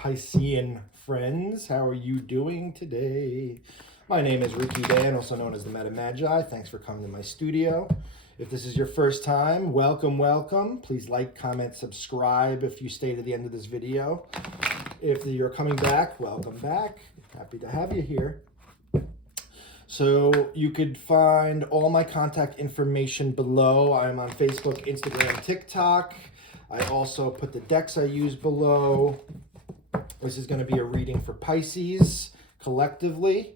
Piscean friends. How are you doing today? My name is Reiki Dan, also known as the Meta Magi. Thanks for coming to my studio. If this is your first time, welcome, welcome. Please like, comment, subscribe if you stay to the end of this video. If you're coming back, welcome back. Happy to have you here. So you could find all my contact information below. I'm on Facebook, Instagram, TikTok. I also put the decks I use below. This is going to be a reading for Pisces collectively.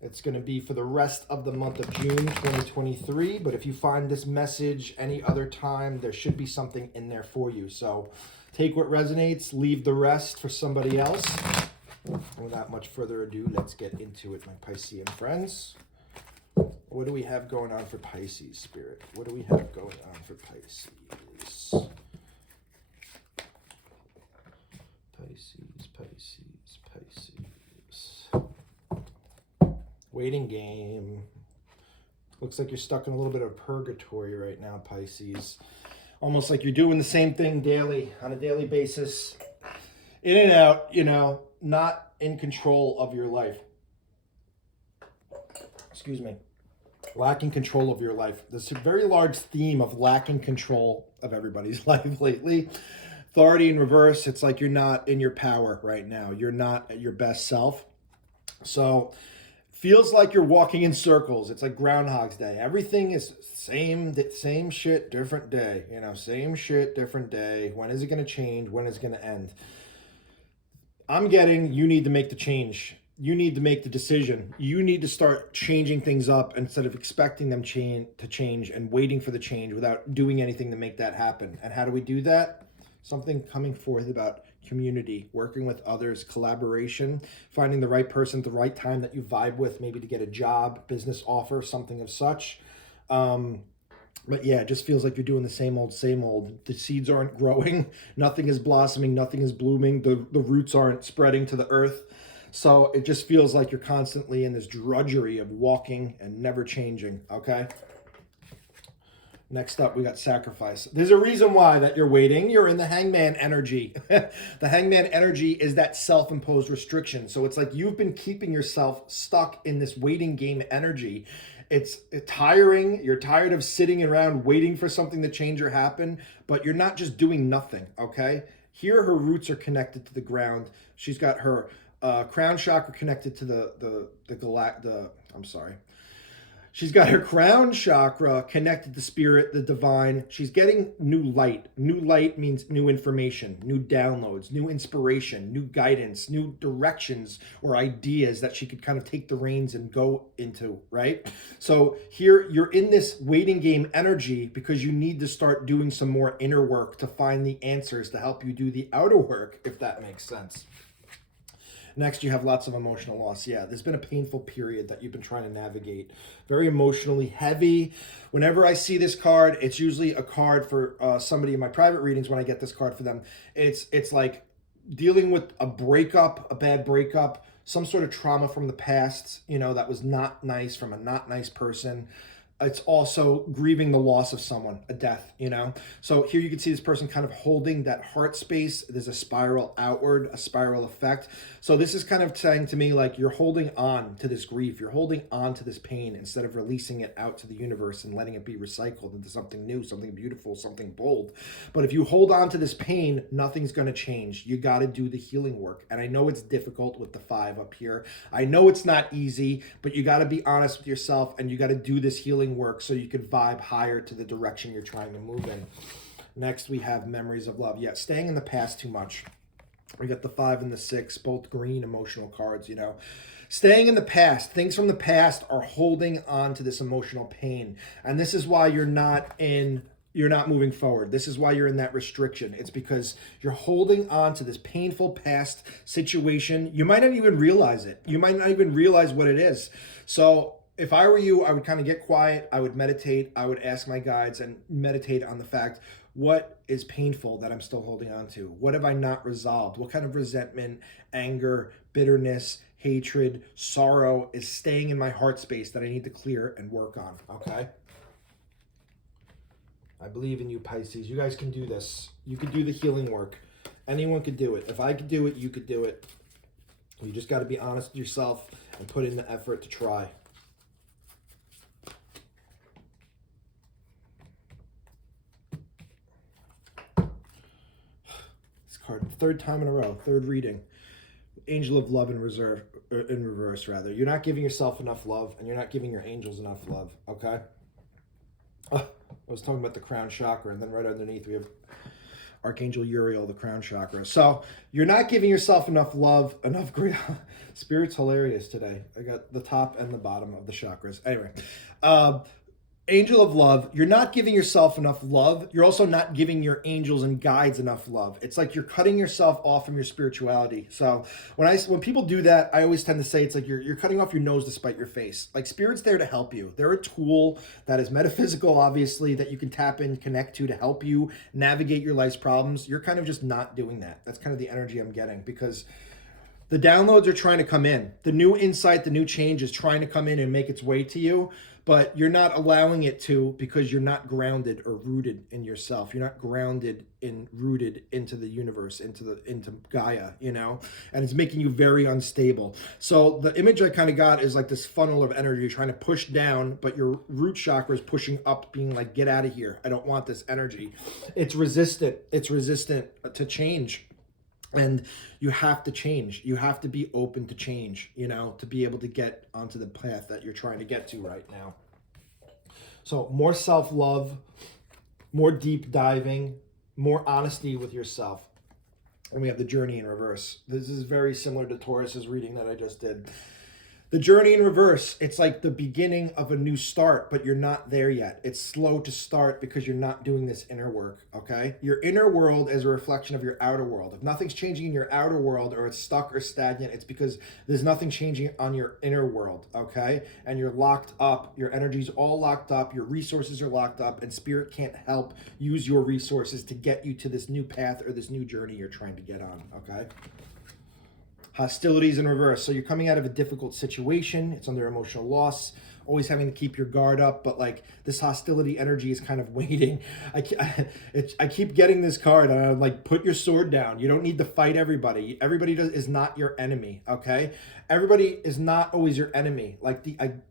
It's going to be for the rest of the month of June 2023. But if you find this message any other time, there should be something in there for you. So take what resonates, leave the rest for somebody else. Without much further ado, let's get into it, my Piscean friends. What do we have going on for Pisces, Spirit? What do we have going on for Pisces? Pisces. Waiting game. Looks like you're stuck in a little bit of purgatory right now, Pisces. Almost like you're doing the same thing daily, on a daily basis. In and out, you know, not in control of your life. Excuse me. Lacking control of your life. There's a very large theme of lacking control of everybody's life lately. Authority in reverse, it's like you're not in your power right now. You're not at your best self. So feels like you're walking in circles. It's like Groundhog's Day. Everything is same shit, different day. You know, same shit, different day. When is it going to change? When is it going to end? I'm getting, you need to make the change. You need to make the decision. You need to start changing things up instead of expecting them to change and waiting for the change without doing anything to make that happen. And how do we do that? Something coming forth about community, working with others, collaboration, finding the right person at the right time that you vibe with, maybe to get a job, business offer, something of such. But yeah, it just feels like you're doing the same old, same old. The seeds aren't growing. Nothing is blossoming. Nothing is blooming. The roots aren't spreading to the earth. So it just feels like you're constantly in this drudgery of walking and never changing, okay? Next up, we got sacrifice. There's a reason why that you're waiting. You're in the hangman energy. The hangman energy is that self-imposed restriction. So it's like you've been keeping yourself stuck in this waiting game energy. It's tiring. You're tired of sitting around waiting for something to change or happen, but you're not just doing nothing, okay? Here, her roots are connected to the ground. She's got her crown chakra connected to She's got her crown chakra connected to spirit, the divine. She's getting new light. New light means new information, new downloads, new inspiration, new guidance, new directions or ideas that she could kind of take the reins and go into, right? So here you're in this waiting game energy because you need to start doing some more inner work to find the answers to help you do the outer work, if that makes sense. Next, you have lots of emotional loss. Yeah, there's been a painful period that you've been trying to navigate. Very emotionally heavy. Whenever I see this card, it's usually a card for somebody in my private readings when I get this card for them. It's like dealing with a breakup, a bad breakup, some sort of trauma from the past, you know, that was not nice from a not nice person. It's also grieving the loss of someone, a death, you know? So here you can see this person kind of holding that heart space. There's a spiral outward, a spiral effect. So this is kind of saying to me, like, you're holding on to this grief. You're holding on to this pain instead of releasing it out to the universe and letting it be recycled into something new, something beautiful, something bold. But if you hold on to this pain, nothing's going to change. You got to do the healing work. And I know it's difficult with the 5 up here. I know it's not easy, but you got to be honest with yourself and you got to do this healing work so you could vibe higher to the direction you're trying to move in. Next, we have memories of love. Yeah, staying in the past too much. We got the 5 and the 6, both green emotional cards, you know. Staying in the past, things from the past are holding on to this emotional pain. And this is why you're not moving forward. This is why you're in that restriction. It's because you're holding on to this painful past situation. You might not even realize it. You might not even realize what it is. So if I were you, I would kind of get quiet. I would meditate. I would ask my guides and meditate on the fact, what is painful that I'm still holding on to? What have I not resolved? What kind of resentment, anger, bitterness, hatred, sorrow is staying in my heart space that I need to clear and work on, okay? I believe in you, Pisces. You guys can do this. You can do the healing work. Anyone could do it. If I could do it, you could do it. You just got to be honest with yourself and put in the effort to try. This card, third time in a row, third reading. Angel of Love in reverse, rather. You're not giving yourself enough love, and you're not giving your angels enough love, okay? I was talking about the crown chakra, and then right underneath we have Archangel Uriel, the crown chakra. So you're not giving yourself enough love, enough great. Spirit's hilarious today. I got the top and the bottom of the chakras. Anyway, Angel of Love, you're not giving yourself enough love. You're also not giving your angels and guides enough love. It's like you're cutting yourself off from your spirituality. So when people do that, I always tend to say it's like you're cutting off your nose to spite your face. Like Spirit's there to help you. They're a tool that is metaphysical, obviously, that you can tap in, connect to help you navigate your life's problems. You're kind of just not doing that. That's kind of the energy I'm getting, because the downloads are trying to come in. The new insight, the new change is trying to come in and make its way to you, but you're not allowing it to, because you're not grounded or rooted in yourself. You're not grounded and rooted into the universe, into Gaia, you know, and it's making you very unstable. So the image I kind of got is like this funnel of energy you're trying to push down, but your root chakra is pushing up, being like, get out of here. I don't want this energy. It's resistant. It's resistant to change. And you have to change. You have to be open to change, you know, to be able to get onto the path that you're trying to get to right now. So more self-love, more deep diving, more honesty with yourself. And we have the journey in reverse. This is very similar to Taurus's reading that I just did. The journey in reverse, it's like the beginning of a new start, but you're not there yet. It's slow to start because you're not doing this inner work, okay? Your inner world is a reflection of your outer world. If nothing's changing in your outer world, or it's stuck or stagnant, it's because there's nothing changing on your inner world, okay? And you're locked up. Your energy's all locked up. Your resources are locked up, and Spirit can't help use your resources to get you to this new path or this new journey you're trying to get on, okay? Hostilities in reverse. So you're coming out of a difficult situation. It's under emotional loss, always having to keep your guard up. But like this hostility energy is kind of waiting. I keep getting this card, and I'm like, put your sword down. You don't need to fight everybody. Everybody is not your enemy, okay? Everybody is not always your enemy. Like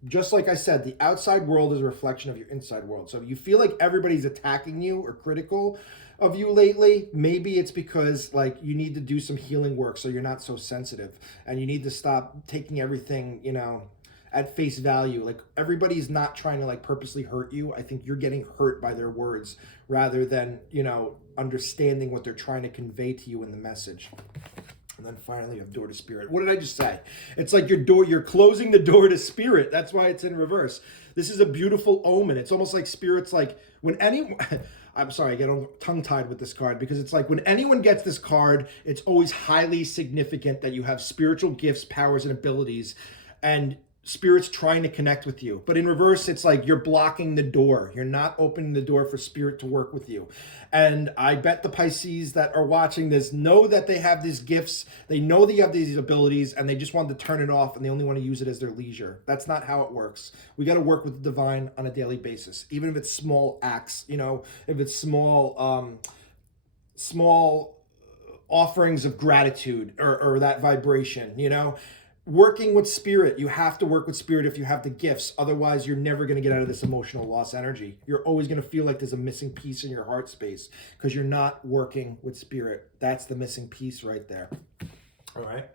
just like I said, the outside world is a reflection of your inside world. So if you feel like everybody's attacking you or critical of you lately, maybe it's because like you need to do some healing work so you're not so sensitive, and you need to stop taking everything, you know, at face value. Like everybody's not trying to like purposely hurt you. I think you're getting hurt by their words rather than, you know, understanding what they're trying to convey to you in the message. And then finally, you have door to Spirit. What did I just say? It's like you're closing the door to Spirit. That's why it's in reverse. This is a beautiful omen. It's almost like Spirit's like, when anyone, I'm sorry, I get tongue-tied with this card, because it's like when anyone gets this card, it's always highly significant that you have spiritual gifts, powers, and abilities, and Spirit's trying to connect with you. But in reverse, it's like you're blocking the door. You're not opening the door for Spirit to work with you. And I bet the Pisces that are watching this know that they have these gifts. They know they have these abilities, and they just want to turn it off, and they only want to use it as their leisure. That's not how it works. We got to work with the divine on a daily basis, even if it's small acts, you know, if it's small offerings of gratitude or that vibration, you know. Working with Spirit, you have to work with Spirit if you have the gifts. Otherwise, you're never going to get out of this emotional loss energy. You're always going to feel like there's a missing piece in your heart space because you're not working with Spirit. That's the missing piece right there. All right.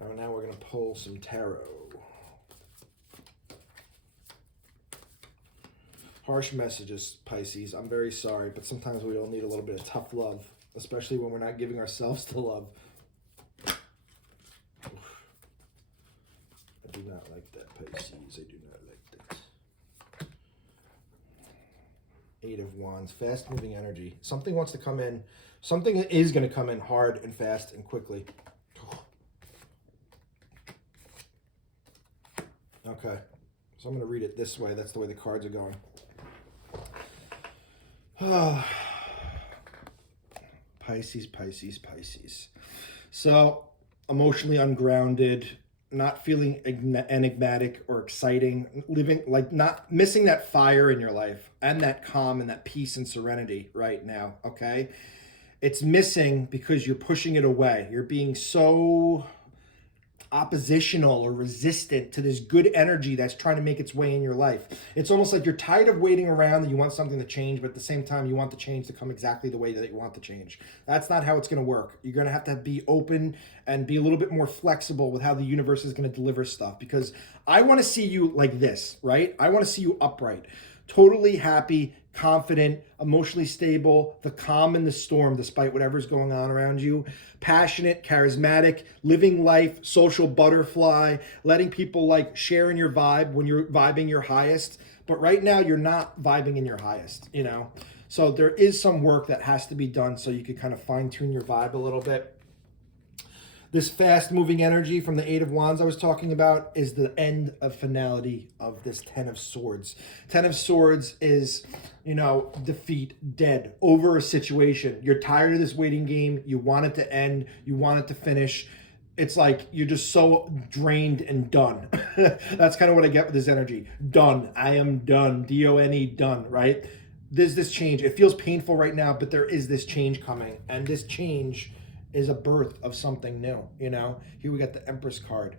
Now we're going to pull some tarot. Harsh messages, Pisces. I'm very sorry, but sometimes we all need a little bit of tough love, especially when we're not giving ourselves the love. I do not like that, Pisces. I do not like that. Eight of Wands. Fast-moving energy. Something wants to come in. Something is going to come in hard and fast and quickly. Okay. So I'm going to read it this way. That's the way the cards are going. Pisces, Pisces, Pisces. So, emotionally ungrounded, not feeling enigmatic or exciting, living like not missing that fire in your life and that calm and that peace and serenity right now, okay? It's missing because you're pushing it away. You're being so oppositional or resistant to this good energy that's trying to make its way in your life. It's almost like you're tired of waiting around and you want something to change, but at the same time, you want the change to come exactly the way that you want the change. That's not how it's going to work. You're going to have to be open and be a little bit more flexible with how the universe is going to deliver stuff, because I want to see you like this, right? I want to see you upright, totally happy, confident, emotionally stable, the calm in the storm despite whatever's going on around you, passionate, charismatic, living life, social butterfly, letting people like share in your vibe when you're vibing your highest. But right now you're not vibing in your highest, you know? So there is some work that has to be done so you could kind of fine tune your vibe a little bit. This fast moving energy from the Eight of Wands I was talking about is the end of finality of this Ten of Swords. Ten of Swords is, you know, defeat, dead, over a situation. You're tired of this waiting game. You want it to end. You want it to finish. It's like you're just so drained and done. That's kind of what I get with this energy. Done. I am done. D-O-N-E, done, right? There's this change. It feels painful right now, but there is this change coming. And this change is a birth of something new, you know? Here we got the Empress card,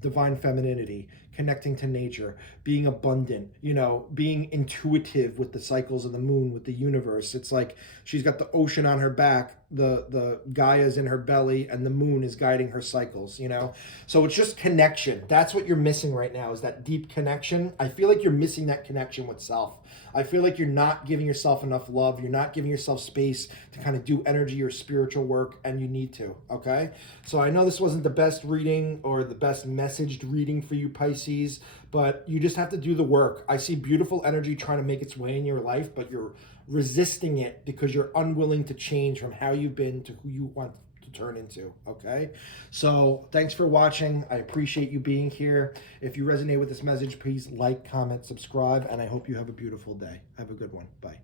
divine femininity, connecting to nature, being abundant, you know, being intuitive with the cycles of the moon, with the universe. It's like she's got the ocean on her back, the Gaia's in her belly, and the moon is guiding her cycles, you know? So it's just connection. That's what you're missing right now, is that deep connection. I feel like you're missing that connection with self. I feel like you're not giving yourself enough love. You're not giving yourself space to kind of do energy or spiritual work, and you need to, okay? So I know this wasn't the best reading or the best messaged reading for you, Pisces, but you just have to do the work. I see beautiful energy trying to make its way in your life, but you're resisting it because you're unwilling to change from how you've been to who you want to turn into, okay? So thanks for watching. I appreciate you being here. If you resonate with this message, please like, comment, subscribe, and I hope you have a beautiful day. Have a good one. Bye.